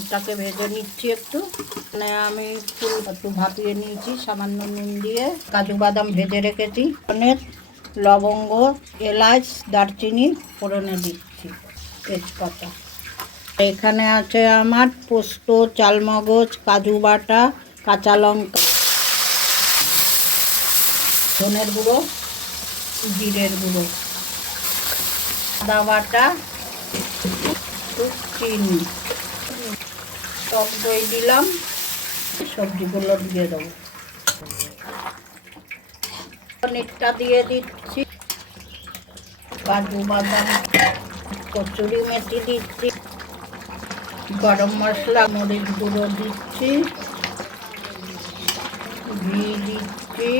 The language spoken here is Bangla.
পনিরটাকে ভেজে নিচ্ছি একটু। মানে আমি ফুল একটু ভাপিয়ে নিয়েছি, সামান্য নুন দিয়ে। কাজু বাদাম ভেজে রেখেছি। পনির লবঙ্গ, এলাচ, দারচিনি ফোড়নে দিচ্ছি তেজপাতা। এখানে আছে আমার পোস্ত, চালমগজ, কাজু বাটা, কাঁচা লঙ্কা। ধনের গুঁড়ো, জিরের গুঁড়ো। আদা বাটা চিনি। টক দই দিলাম, সবজিগুলো দিয়ে দেবো। পনিরটা দিয়ে দিচ্ছি, কাজু বাদাম, কচুরি মেথি দিচ্ছি, গরম মশলা, মরিচ গুঁড়ো দিচ্ছি, ঘি দিচ্ছি।